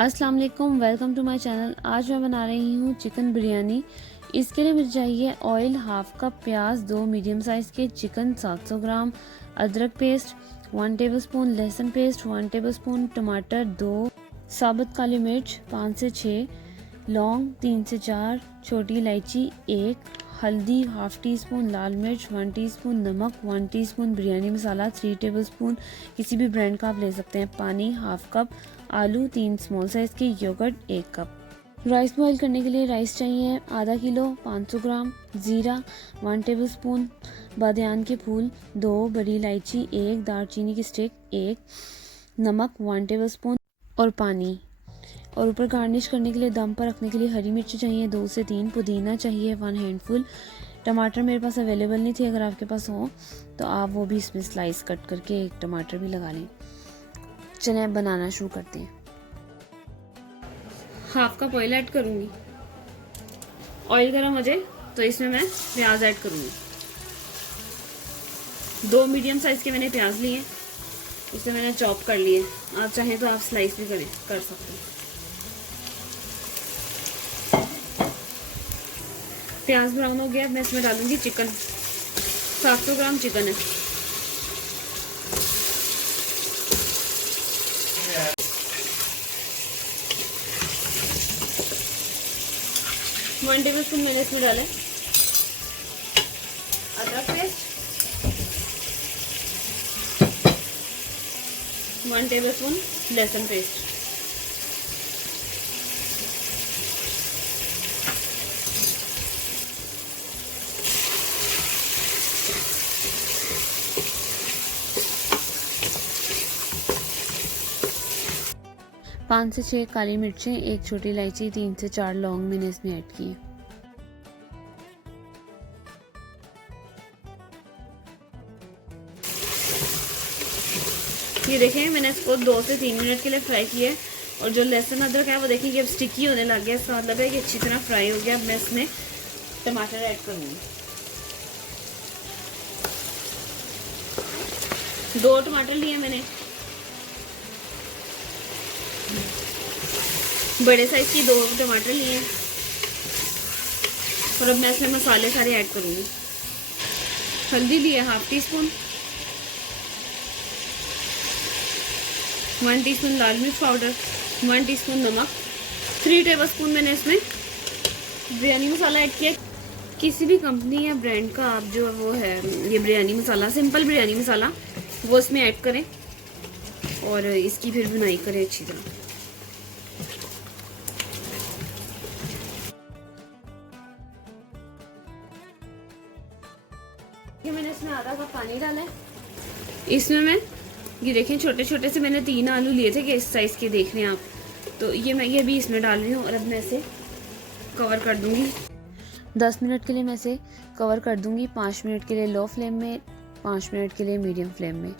अस्सलाम वालेकुम, welcome to my channel. आज मैं बना रही हूँ चिकन बिरयानी। इसके लिए मुझे चाहिए ऑयल, हाफ कप प्याज, 2 मीडियम साइज़ के चिकन, 700 ग्राम अदरक पेस्ट, 1 टेबलस्पून लहसुन पेस्ट, 1 टेबलस्पून टमाटर, 2 साबुत काली मिर्च, 5 से 6 लौंग, 3 से 4 छोटी इलायची, 1 हल्दी, हाफ टी स्पून लाल मिर्च, 1 टीस्पून नमक, 1 टीस्पून बिरयानी मसाला, 3 टेबलस्पून किसी भी ब्रांड का आप ले सकते हैं, पानी हाफ कप, आलू 3 स्मॉल साइज़ के, योगर्ट 1 कप। राइस बॉईल करने के लिए राइस चाहिए आधा किलो, 500 ग्राम ज़ीरा, 1 टेबलस्पून बादियान के फूल, 2 बड़ी इलायची, 1 दालचीनी की स्टिक, 1 नमक, 1 टेबलस्पून और पानी। और ऊपर गार्निश करने के लिए दम पर रखने के लिए हरी मिर्ची चाहिए 2 से 3, पुदीना चाहिए 1 हैंडफुल। टमाटर मेरे पास अवेलेबल नहीं थे, अगर आपके पास हो तो आप वो भी इसमें स्लाइस कट करके एक टमाटर भी लगा लें। चलें बनाना शुरू करते हैं। हाफ कप ऑयल ऐड करूँगी। ऑयल गर्म हो जाए तो इसमें मैं प्याज ऐड करूँगी। 2 मीडियम साइज़ के मैंने प्याज लिए, इसे मैंने चॉप कर लिए। आप चाहें तो आप स्लाइस भी कर सकते हैं। प्याज ब्राउन हो गया, मैं इसमें डालूंगी चिकन। 700 ग्राम चिकन है। वन टेबल स्पून मैंने इसमें डाले अदरक पेस्ट, 1 टेबल स्पून लहसुन पेस्ट, पाँच से 6 काली मिर्चें, 1 छोटी इलायची, 3 से 4 लौंग मैंने इसमें ऐड किए। ये देखें, मैंने इसको 2 से 3 मिनट के लिए फ्राई किया। और जो लहसुन अदरक है वो देखें कि अब स्टिकी होने लग गया, इसका मतलब है कि अच्छी तरह फ्राई हो गया। अब मैं इसमें टमाटर ऐड करूँगी। 2 टमाटर लिए मैंने, बड़े साइज की 2 टमाटर लिए। और अब मैं इसमें मसाले सारे ऐड करूँगी। हल्दी लिए हाफ टी स्पून, 1 टीस्पून लाल मिर्च पाउडर, 1 टीस्पून नमक, 3 टेबलस्पून मैंने इसमें बिरयानी मसाला ऐड किया। किसी भी कंपनी या ब्रांड का आप जो वो है ये बिरयानी मसाला, सिंपल बिरयानी मसाला, वो इसमें ऐड करें और इसकी फिर बुनाई करें अच्छी तरह। ये मैंने इसमें आधा कप पानी डाला है। इसमें मैं ये देखें, छोटे छोटे से मैंने 3 आलू लिए थे कि इस साइज़ के देख रहे हैं आप, तो ये मैं ये भी इसमें डाल रही हूँ। और अब मैं इसे कवर कर दूंगी। 10 मिनट के लिए मैं इसे कवर कर दूंगी। 5 मिनट के लिए लो फ्लेम में, 5 मिनट के लिए मीडियम फ्लेम में।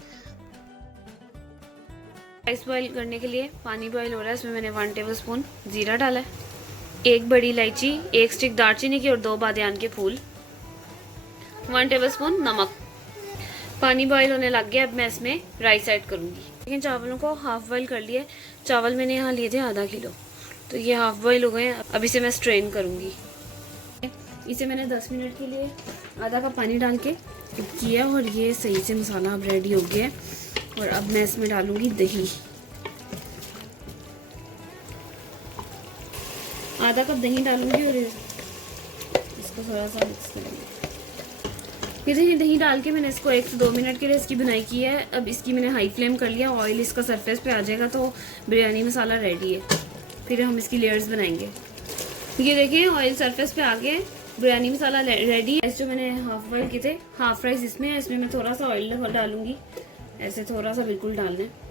राइस बॉईल करने के लिए पानी बॉईल हो रहा है, इसमें मैंने 1 टेबलस्पून ज़ीरा डाला है, 1 बड़ी इलायची, 1 स्टिक दालचीनी की और 2 बादियान के फूल, 1 टेबलस्पून नमक। पानी बॉईल होने लग गया, अब मैं इसमें राइस ऐड करूँगी। लेकिन चावलों को हाफ बॉईल कर लिया। चावल मैंने यहाँ लिए थे आधा किलो, तो ये हाफ बॉईल हो गए हैं। अब इसे मैं स्ट्रेन करूँगी। इसे मैंने 10 मिनट के लिए आधा कप पानी डाल के कुक किया और ये सही से मसाला अब रेडी हो गया है। और अब मैं इसमें डालूँगी दही, आधा कप दही डालूँगी और इसको थोड़ा सा मिक्स करूँगी। ये दही डाल के मैंने इसको 1 से 2 मिनट के लिए इसकी बुनाई की है। अब इसकी मैंने हाई फ्लेम कर लिया, ऑयल इसका सरफेस पे आ जाएगा तो बिरयानी मसाला रेडी है। फिर हम इसकी लेयर्स बनाएंगे। ये देखें, ऑयल सरफेस पे आ गया, बिरयानी मसाला रेडी है। जो मैंने हाफ बॉईल किए थे, हाफ राइस इसमें है। इसमें मैं थोड़ा सा ऑयल डालूंगी, ऐसे थोड़ा सा बिल्कुल डालना है।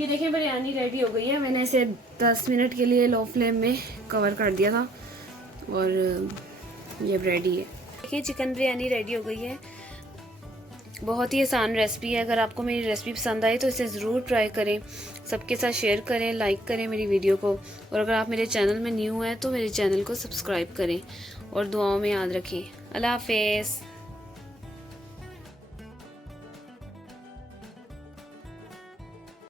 ये देखें बिरयानी रेडी हो गई है। मैंने इसे 10 मिनट के लिए लो फ्लेम में कवर कर दिया था और ये रेडी है। देखिए चिकन बिरयानी रेडी हो गई है। बहुत ही आसान रेसिपी है। अगर आपको मेरी रेसिपी पसंद आए तो इसे ज़रूर ट्राई करें, सबके साथ शेयर करें, लाइक करें मेरी वीडियो को। और अगर आप मेरे चैनल में न्यू हैं तो मेरे चैनल को सब्सक्राइब करें और दुआओं में याद रखें। अल्लाह हाफ़िज़।